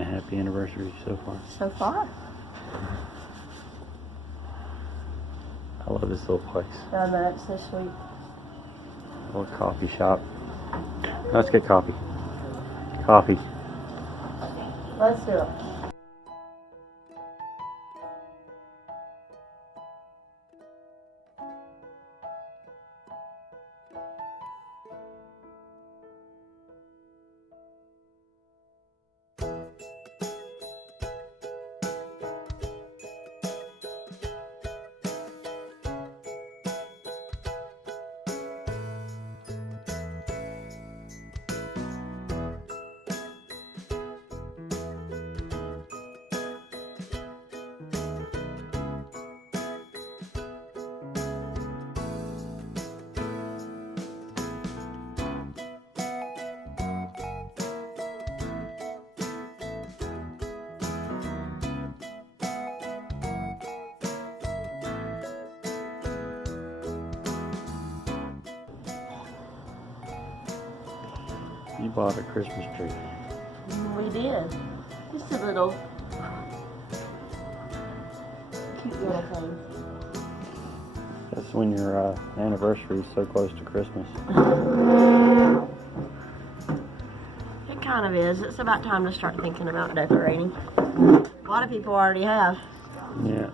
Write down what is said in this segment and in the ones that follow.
a happy anniversary so far? So far. I love this little place. Oh, no, that's so sweet. A little coffee shop. Let's get coffee. Coffee. Let's do it. You bought a Christmas tree. We did. Just a little cute little thing. That's when your anniversary is so close to Christmas. It kind of is. It's about time to start thinking about decorating. A lot of people already have. Yeah.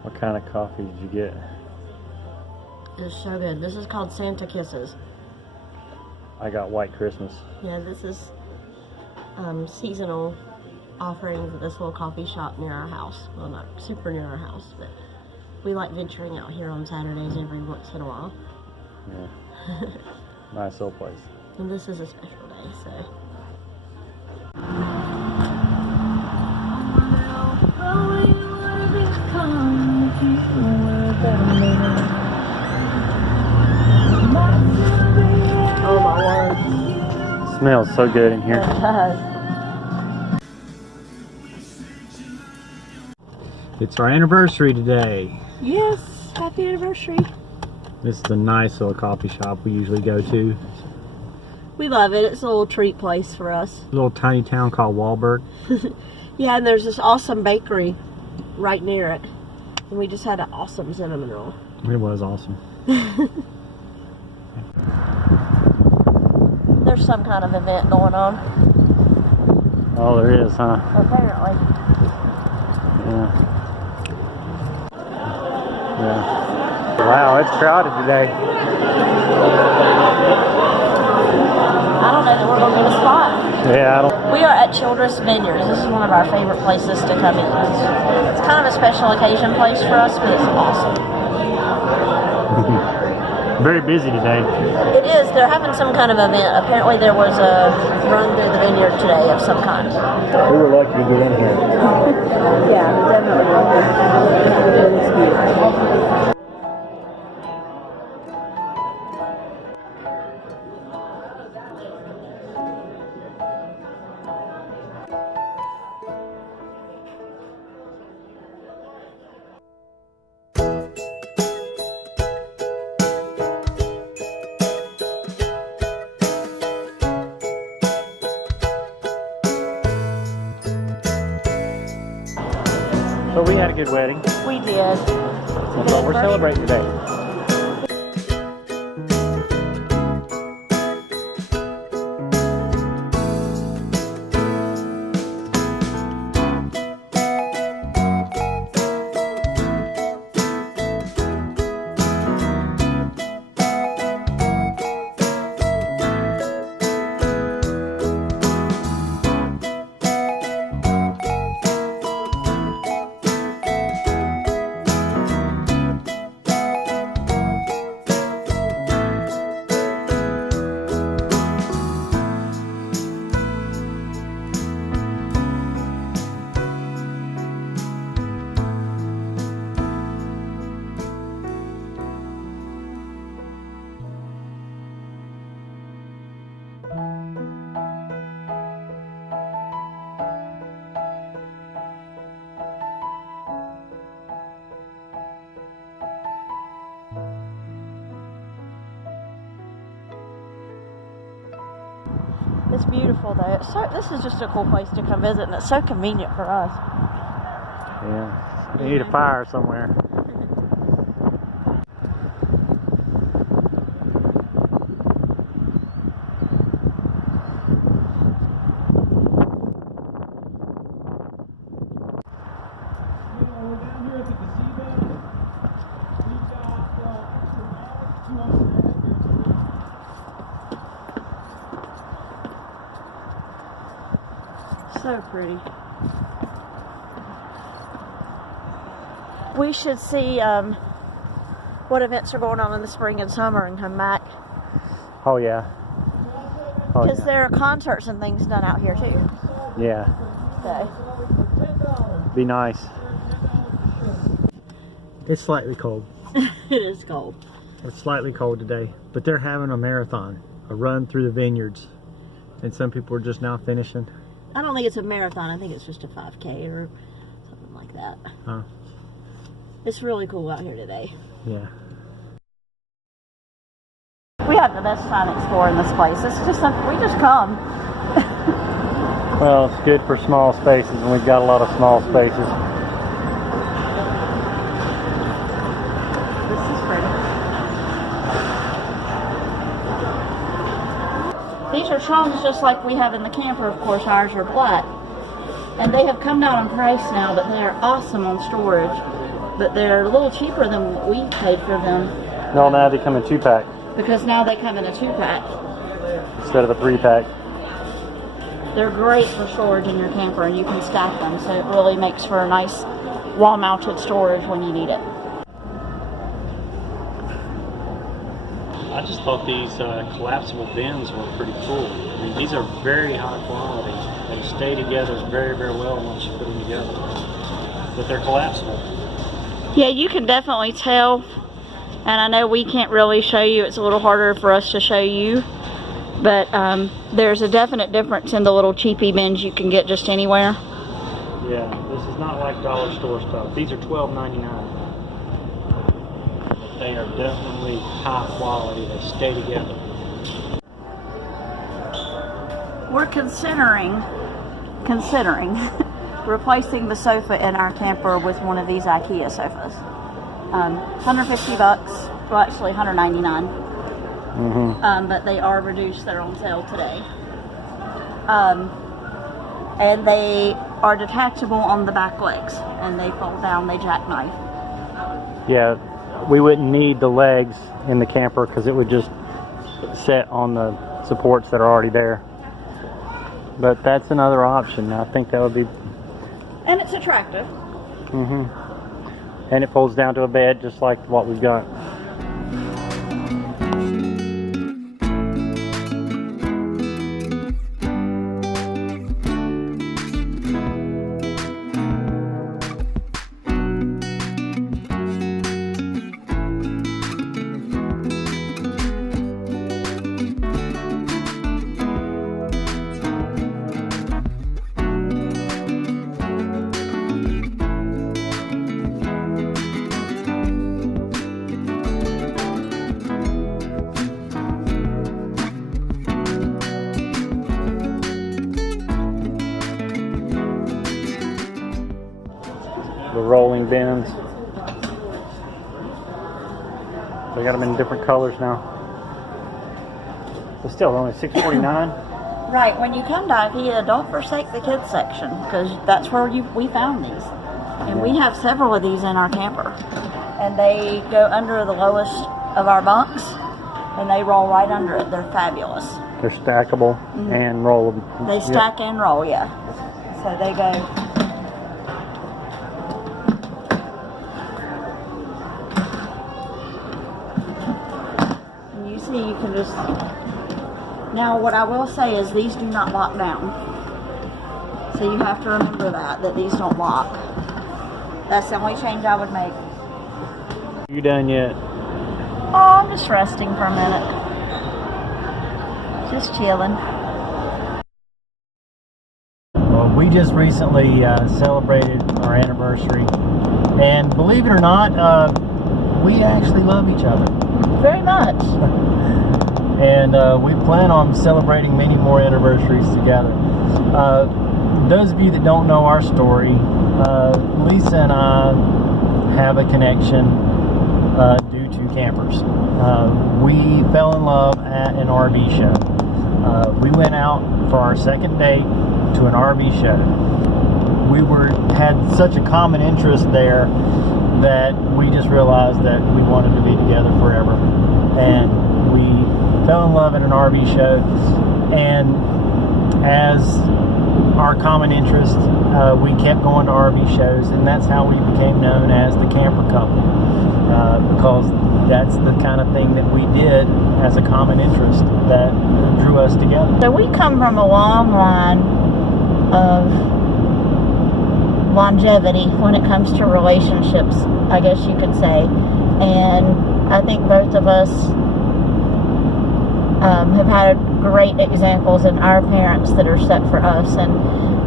What kind of coffee did you get? It's so good. This is called Santa Kisses. I got White Christmas. Yeah, this is seasonal offerings at this little coffee shop near our house. Well, not super near our house, but we like venturing out here on Saturdays every once in a while. Yeah. Nice little place. And this is a special day, so. Oh my word. Smells so good in here. It does. It's our anniversary today. Yes, happy anniversary. This is a nice little coffee shop we usually go to. We love it. It's a little treat place for us. A little tiny town called Walburg. Yeah, and there's this awesome bakery right near it. And we just had an awesome cinnamon roll. It was awesome. There's some kind of event going on. Oh, there is, huh? Apparently. Yeah. Yeah. Wow, it's crowded today. I don't know that we're going to get a spot. Yeah, I don't. We are at Childress Vineyards. This is one of our favorite places to come in. It's kind of a special occasion place for us, but it's awesome. Very busy today. It is. They're having some kind of event. Apparently there was a run through the vineyard today of some kind. We were lucky to get in here. Yeah, definitely. So we had a good wedding. We did. That's what we're celebrating today. It's beautiful though. This is just a cool place to come visit, and it's so convenient for us. Yeah. We need a fire somewhere. So pretty. We should see what events are going on in the spring and summer and come back. Oh yeah. Oh, Because yeah. there are concerts and things done out here too. Yeah. So. Be nice. It's slightly cold. It is cold. It's slightly cold today, but they're having a marathon, a run through the vineyards, and some people are just now finishing. I don't think it's a marathon. I think it's just a 5K or something like that. Huh. It's really cool out here today. Yeah. We have the best time exploring this place. It's just something, we just come. Well, it's good for small spaces, and we've got a lot of small spaces. This is pretty. These are trunks just like we have in the camper. Of course, ours are black. And they have come down in price now, but they're awesome on storage. But they're a little cheaper than what we paid for them. No, now they come in 2-pack Because now they come in a 2-pack. instead of a 3-pack. They're great for storage in your camper, and you can stack them, so it really makes for a nice wall-mounted storage when you need it. I just thought these collapsible bins were pretty cool. I mean, these are very high quality. They stay together very, very well once you put them together. But they're collapsible. Yeah, you can definitely tell, and I know we can't really show you. It's a little harder for us to show you, but there's a definite difference in the little cheapy bins you can get just anywhere. Yeah, this is not like dollar store stuff. These are $12.99. They are definitely high quality. They stay together. We're considering replacing the sofa in our camper with one of these IKEA sofas. $150. Well, actually $199. But they are reduced. They're on sale today. And they are detachable on the back legs, and they fold down. They jackknife. Yeah, we wouldn't need the legs in the camper because it would just set on the supports that are already there. But that's another option. I think that would be. And it's attractive. And it folds down to a bed just like what we've got. The rolling bins. They got them in different colors now. But still, only $6.49. Right. When you come to IKEA, don't forsake the kids section, because that's where we found these. And we have several of these in our camper. And they go under the lowest of our bunks, and they roll right under it. They're fabulous. They're stackable and rollable. They stack and roll, yeah. So they go. And you see, you can just. Now, what I will say is these do not lock down. So you have to remember that these don't lock. That's the only change I would make. You done yet? Oh, I'm just resting for a minute. Just chilling. Well, we just recently celebrated our anniversary, and believe it or not, we actually love each other. Very much. And we plan on celebrating many more anniversaries together. Those of you that don't know our story, Lisa and I have a connection due to campers. We fell in love at an RV show. We went out for our second date to an RV show. We had such a common interest there that we just realized that we wanted to be together forever. And we fell in love at an RV show, and as our common interest, we kept going to RV shows, and that's how we became known as the camper couple, because that's the kind of thing that we did as a common interest that drew us together. So we come from a long line of longevity when it comes to relationships, I guess you could say, and I think both of us have had great examples in our parents that are set for us, and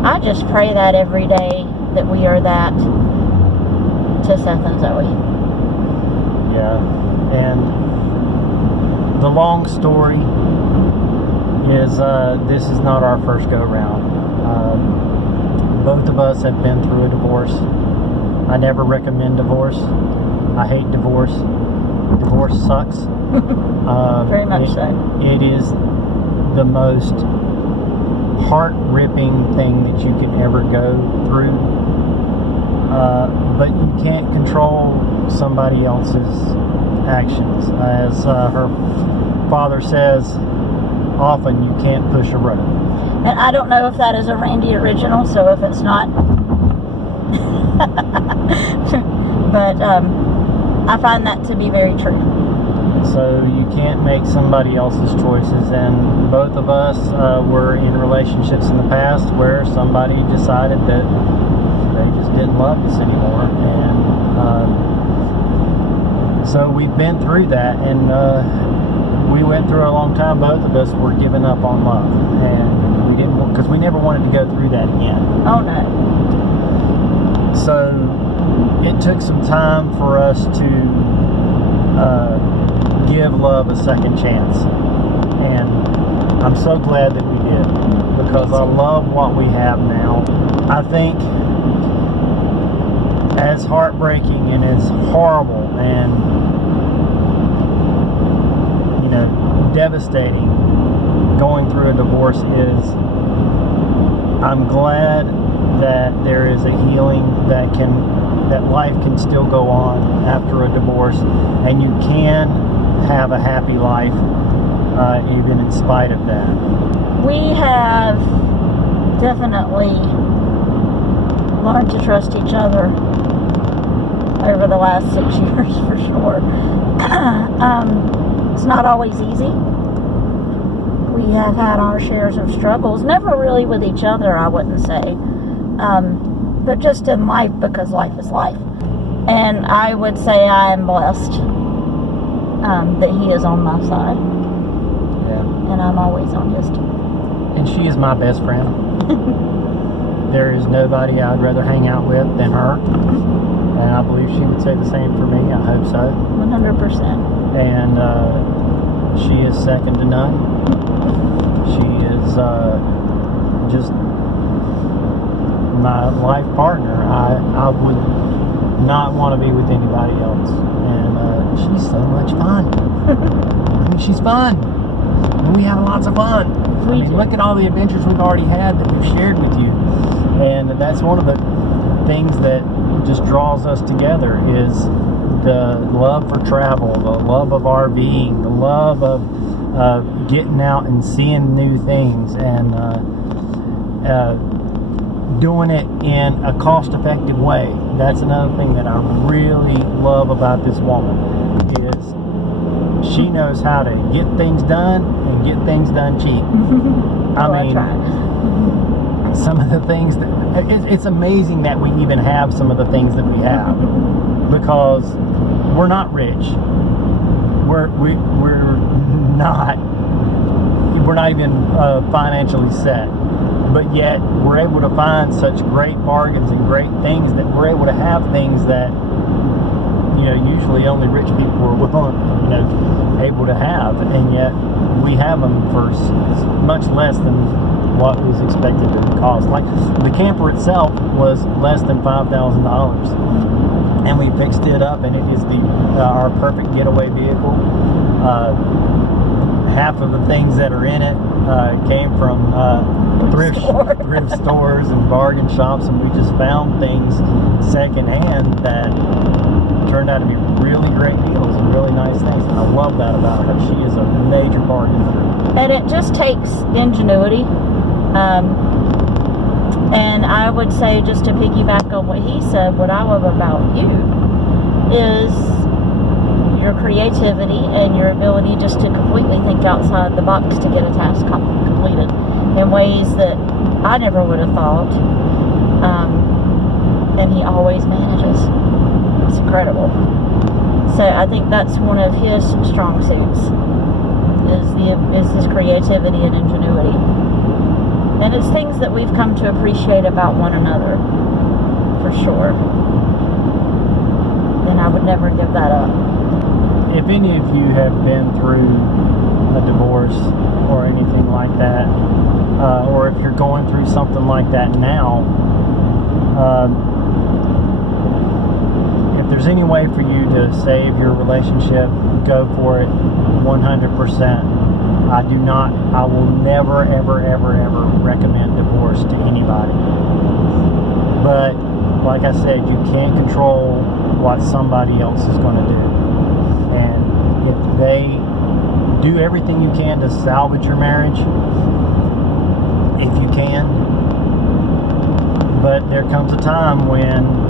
I just pray that every day that we are that to Seth and Zoe. Yeah, and the long story is this is not our first go-round. Both of us have been through a divorce. I never recommend divorce. I hate divorce. Divorce sucks. Very much so. It is the most heart-ripping thing that you can ever go through. But you can't control somebody else's actions. As her father says, often you can't push a rope. And I don't know if that is a Randy original, so if it's not, but I find that to be very true. So you can't make somebody else's choices, and both of us were in relationships in the past where somebody decided that they just didn't love us anymore, and so we've been through that, and we went through a long time. Both of us were giving up on love, and we didn't, because we never wanted to go through that again. Oh no. So it took some time for us to give love a second chance, and I'm so glad that we did, because I love what we have now. I think as heartbreaking and as horrible and devastating going through a divorce is, I'm glad that there is a healing that life can still go on after a divorce, and you can have a happy life even in spite of that. We have definitely learned to trust each other over the last 6 years for sure. It's not always easy. We have had our shares of struggles, never really with each other, I wouldn't say, but just in life, because life is life. And I would say I am blessed that he is on my side. Yeah. And I'm always on his team. And she is my best friend. There is nobody I'd rather hang out with than her. And I believe she would say the same for me. I hope so. 100%. And she is second to none. She is just my life partner. I would not want to be with anybody else. And she's so much fun. I mean, she's fun. We have lots of fun. Look at all the adventures we've already had that we've shared with you. And that's one of the things that just draws us together, is the love for travel, the love of RVing, the love of getting out and seeing new things, and doing it in a cost-effective way. That's another thing that I really love about this woman, is she knows how to get things done and get things done cheap. I mean, some of the things that it's amazing that we even have some of the things that we have, because we're not rich. We're not even financially set, but yet we're able to find such great bargains and great things, that we're able to have things that usually only rich people are willing, able to have, and yet we have them for much less than what was expected to cost. Like the camper itself was less than $5,000, and we fixed it up, and it is our perfect getaway vehicle. Half of the things that are in it came from thrift stores and bargain shops, and we just found things secondhand that turned out to be really great deals and really nice things. And I love that about her. She is a major bargainer. And it just takes ingenuity. And I would say, just to piggyback on what he said, what I love about you is your creativity and your ability just to completely think outside the box to get a task completed in ways that I never would have thought. And he always manages. It's incredible. So I think that's one of his strong suits, is his creativity and ingenuity. And it's things that we've come to appreciate about one another, for sure. And I would never give that up. If any of you have been through a divorce or anything like that, or if you're going through something like that now, if there's any way for you to save your relationship, go for it 100%. I will never, ever, ever, ever recommend divorce to anybody. But, like I said, you can't control what somebody else is going to do. And if they do everything you can to salvage your marriage, if you can, but there comes a time when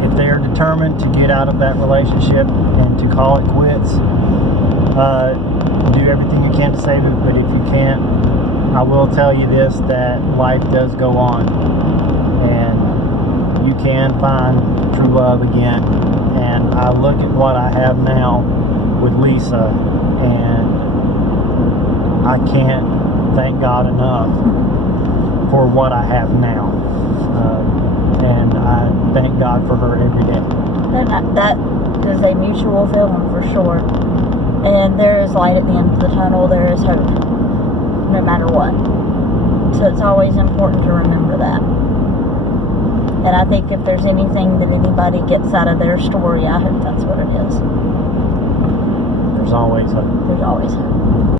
if they are determined to get out of that relationship and to call it quits, do everything you can to save it. But if you can't, I will tell you this, that life does go on, and you can find true love again. And I look at what I have now with Lisa, and I can't thank God enough for what I have now. And I thank God for her every day. And that is a mutual feeling, for sure. And there is light at the end of the tunnel. There is hope, no matter what. So it's always important to remember that. And I think if there's anything that anybody gets out of their story, I hope that's what it is. There's always hope. There's always hope.